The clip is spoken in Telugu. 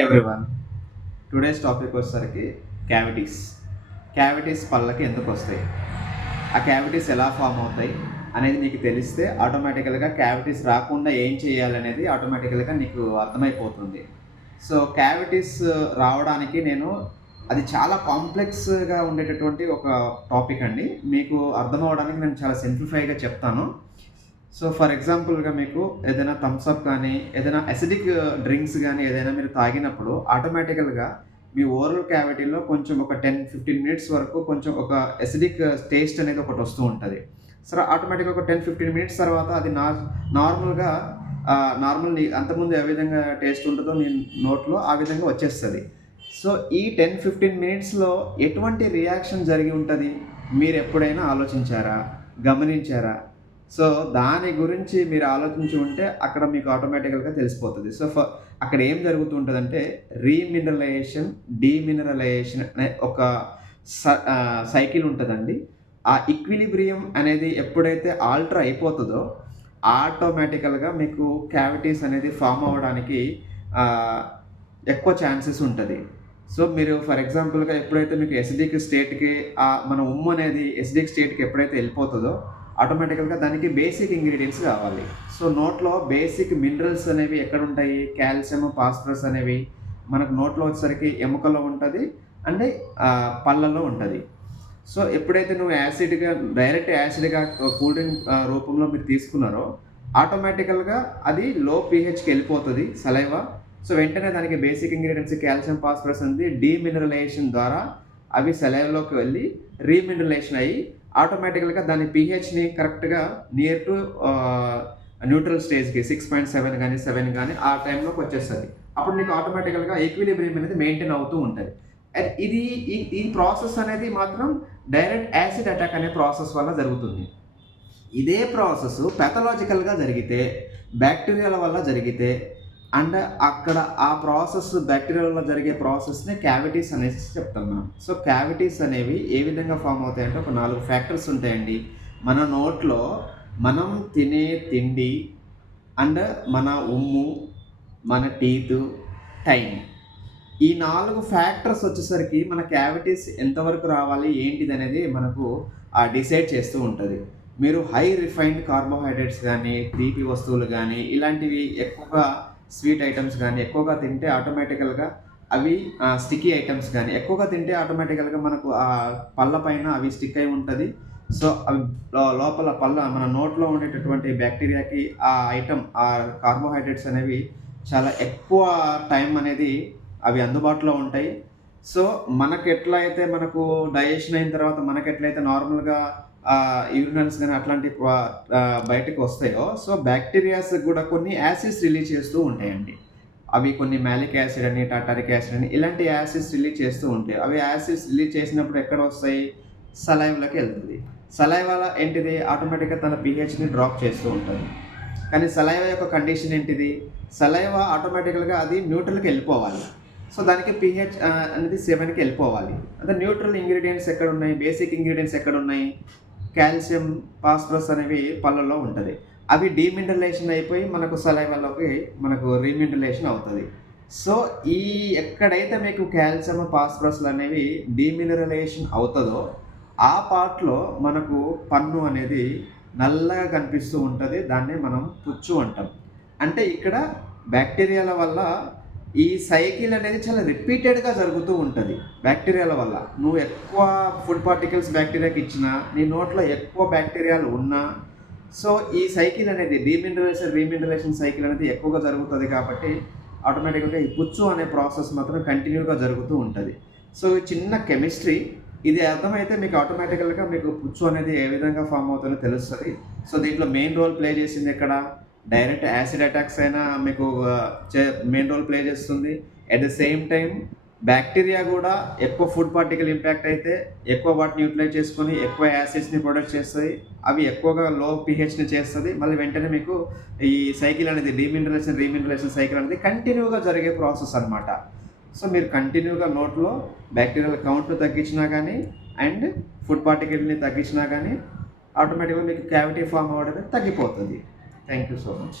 ఎవ్రీవన్, టుడేస్ టాపిక్ వచ్చేసరికి క్యావిటీస్. క్యావిటీస్ పళ్ళకి ఎందుకు వస్తాయి, ఆ క్యావిటీస్ ఎలా ఫామ్ అవుతాయి అనేది నీకు తెలిస్తే ఆటోమేటికల్గా క్యావిటీస్ రాకుండా ఏం చేయాలనేది ఆటోమేటికల్గా నీకు అర్థమైపోతుంది. సో క్యావిటీస్ రావడానికి అది చాలా కాంప్లెక్స్గా ఉండేటటువంటి ఒక టాపిక్ అండి. మీకు అర్థం అవ్వడానికి నేను చాలా సింప్లిఫైగా చెప్తాను. సో ఫర్ ఎగ్జాంపుల్గా మీకు ఏదైనా థమ్స్అప్ కానీ ఏదైనా అసిడిక్ డ్రింక్స్ కానీ ఏదైనా మీరు తాగినప్పుడు ఆటోమేటికల్గా మీ ఓరల్ క్యావిటీలో కొంచెం ఒక 10-15 మినిట్స్ వరకు కొంచెం ఒక అసిడిక్ టేస్ట్ అనేది ఒకటి వస్తూ ఉంటుంది. సో ఆటోమేటిక్గా ఒక 10-15 మినిట్స్ తర్వాత అది నార్మల్గా నార్మల్ అంతకుముందు ఏ విధంగా టేస్ట్ ఉంటుందో నీ నోట్లో ఆ విధంగా వచ్చేస్తుంది. సో ఈ 10-15 మినిట్స్లో ఎటువంటి రియాక్షన్ జరిగి ఉంటుంది మీరు ఎప్పుడైనా ఆలోచించారా, గమనించారా? సో దాని గురించి మీరు ఆలోచించి ఉంటే అక్కడ మీకు ఆటోమేటికల్గా తెలిసిపోతుంది. సో అక్కడ ఏం జరుగుతూ ఉంటుందంటే రీమినరలైజేషన్, డీమినరలైజేషన్ అనే ఒక సైకిల్ ఉంటుందండి. ఆ ఈక్విలిబ్రియం అనేది ఎప్పుడైతే ఆల్టర్ అయిపోతుందో ఆటోమేటికల్గా మీకు క్యావిటీస్ అనేది ఫామ్ అవ్వడానికి ఎక్కువ ఛాన్సెస్ ఉంటుంది. సో మీరు ఫర్ ఎగ్జాంపుల్గా ఎప్పుడైతే మీకు ఎసిడిక్ స్టేట్కి మన ఉమ్ము అనేది ఎసిడిక్ స్టేట్కి ఎప్పుడైతే వెళ్ళిపోతుందో ఆటోమేటికల్గా దానికి బేసిక్ ఇంగ్రీడియంట్స్ కావాలి. సో నోట్లో బేసిక్ మినరల్స్ అనేవి ఎక్కడ ఉంటాయి, కాల్షియం, ఫాస్ఫరస్ అనేవి మనకు నోట్లో వచ్చేసరికి ఎముకలో ఉంటుంది అండ్ పళ్ళలో ఉంటుంది. సో ఎప్పుడైతే నువ్వు డైరెక్ట్ యాసిడ్గా కూల్ డ్రింక్ రూపంలో మీరు తీసుకున్నారో ఆటోమేటికల్గా అది లో pHకి వెళ్ళిపోతుంది సలైవా. సో వెంటనే దానికి బేసిక్ ఇంగ్రీడియంట్స్ కాల్షియం, ఫాస్ఫరస్ అనేది డీమినరలైజేషన్ ద్వారా అవి సలైవాలోకి వెళ్ళి రీమినరలైజేషన్ అయ్యి ఆటోమేటికల్గా దాని pHని కరెక్ట్గా నియర్ టు న్యూట్రల్ స్టేజ్కి 6.7 కానీ 7 కానీ ఆ టైంలోకి వచ్చేస్తుంది. అప్పుడు నీకు ఆటోమేటికల్గా ఈక్విలిబ్రియం అనేది మెయింటైన్ అవుతూ ఉంటుంది. ఇది ఈ ప్రాసెస్ అనేది మాత్రం డైరెక్ట్ యాసిడ్ అటాక్ అనే ప్రాసెస్ వల్ల జరుగుతుంది. ఇదే ప్రాసెస్ పెథలాజికల్గా జరిగితే, బ్యాక్టీరియాల వల్ల జరిగితే అండ్ అక్కడ ఆ ప్రాసెస్ బ్యాక్టీరియా వల్ల జరిగే ప్రాసెస్ని క్యావిటీస్ అనేసి చెప్తున్నాం. సో క్యావిటీస్ అనేవి ఏ విధంగా ఫామ్ అవుతాయంటే ఒక 4 ఫ్యాక్టర్స్ ఉంటాయండి. మన నోట్లో మనం తినే తిండి అండ్ మన ఉమ్ము, మన టీత్, టైం, ఈ 4 ఫ్యాక్టర్స్ వచ్చేసరికి మన క్యావిటీస్ ఎంతవరకు రావాలి ఏంటిది అనేది మనకు డిసైడ్ చేస్తూ ఉంటుంది. మీరు హై రిఫైన్డ్ కార్బోహైడ్రేట్స్ కానీ, తీపి వస్తువులు కానీ, ఇలాంటివి ఎక్కువగా స్వీట్ ఐటమ్స్ కానీ ఎక్కువగా తింటే ఆటోమేటికల్గా అవి స్టిక్కీ ఐటమ్స్ కానీ ఎక్కువగా తింటే ఆటోమేటికల్గా మనకు ఆ పళ్ళ పైన అవి స్టిక్ అయి ఉంటుంది. సో అవి లోపల మన నోట్లో ఉండేటటువంటి బ్యాక్టీరియాకి ఆ ఐటమ్ ఆ కార్బోహైడ్రేట్స్ అనేవి చాలా ఎక్కువ టైం అనేది అవి అందుబాటులో ఉంటాయి. సో మనకు డైజెషన్ అయిన తర్వాత మనకెట్లయితే నార్మల్గా యూరినల్స్ కానీ అట్లాంటి బయటకు వస్తాయో సో బ్యాక్టీరియాస్ కూడా కొన్ని యాసిడ్స్ రిలీజ్ చేస్తూ ఉంటాయండి. అవి కొన్ని మ్యాలిక్ యాసిడ్ అని, టాటారిక్ యాసిడ్ అని ఇలాంటి యాసిడ్స్ రిలీజ్ చేస్తూ ఉంటాయి. అవి యాసిడ్స్ రిలీజ్ చేసినప్పుడు ఎక్కడ వస్తాయి, సలైవాలోకి వెళ్తుంది. సలైవా ఏంటిది ఆటోమేటిక్గా తన pHని డ్రాప్ చేస్తూ ఉంటుంది. కానీ సలైవా యొక్క కండిషన్ ఏంటిది, సలైవా ఆటోమేటికల్గా అది న్యూట్రల్కి వెళ్ళిపోవాలి. సో దానికి pH అనేది 7కి వెళ్ళిపోవాలి. అంటే న్యూట్రల్ ఇంగ్రీడియంట్స్ ఎక్కడ ఉన్నాయి, బేసిక్ ఇంగ్రీడియంట్స్ ఎక్కడ ఉన్నాయి, కాల్షియం, ఫాస్ఫరస్ అనేవి పళ్ళల్లో ఉంటుంది. అవి డీమినరలైజేషన్ అయిపోయి మనకు సలైవాలోకి మనకు రీమినరలైజేషన్ అవుతుంది. సో ఎక్కడైతే మీకు కాల్షియం, ఫాస్ఫరస్లు అనేవి డీమినరలైజేషన్ అవుతుందో ఆ పార్ట్లో మనకు పన్ను అనేది నల్లగా కనిపిస్తూ ఉంటుంది. దాన్ని మనం పుచ్చు అంటాం. అంటే ఇక్కడ బ్యాక్టీరియాల వల్ల ఈ సైకిల్ అనేది చాలా రిపీటెడ్గా జరుగుతూ ఉంటుంది. బ్యాక్టీరియాల వల్ల నువ్వు ఎక్కువ ఫుడ్ పార్టికల్స్ బ్యాక్టీరియాకి ఇచ్చినా, నీ నోట్లో ఎక్కువ బ్యాక్టీరియాలు ఉన్నా, సో ఈ సైకిల్ అనేది రీమినరలైజేషన్ సైకిల్ అనేది ఎక్కువగా జరుగుతుంది. కాబట్టి ఆటోమేటిక్గా ఈ పుచ్చు అనే ప్రాసెస్ మాత్రం కంటిన్యూగా జరుగుతూ ఉంటుంది. సో చిన్న కెమిస్ట్రీ ఇది అర్థమైతే మీకు ఆటోమేటికల్గా మీకు పుచ్చు అనేది ఏ విధంగా ఫామ్ అవుతుందో తెలుస్తుంది. సో దీంట్లో మెయిన్ రోల్ ప్లే చేసింది ఎక్కడ, డైరెక్ట్ యాసిడ్ అటాక్స్ అయినా మీకు మెయిన్ రోల్ ప్లే చేస్తుంది. At the same time bacteria కూడా ఎక్కువ ఫుడ్ పార్టికల్ ఇంపాక్ట్ అయితే ఎక్కువ వాటిని యూటిలైజ్ చేసుకొని ఎక్కువ యాసిడ్స్ని ప్రొడక్ట్ చేస్తుంది. అవి ఎక్కువగా లో pHని చేస్తుంది. మళ్ళీ వెంటనే మీకు ఈ సైకిల్ అనేది రీమినరలైజేషన్ సైకిల్ అనేది కంటిన్యూగా జరిగే ప్రాసెస్ అనమాట. సో మీరు కంటిన్యూగా నోట్లో బ్యాక్టీరియల్ కౌంట్ను తగ్గించినా కానీ అండ్ ఫుడ్ పార్టికల్ని తగ్గించినా కానీ ఆటోమేటిక్గా మీకు క్యావిటీ ఫామ్ అవ్వడం తగ్గిపోతుంది. Thank you so much.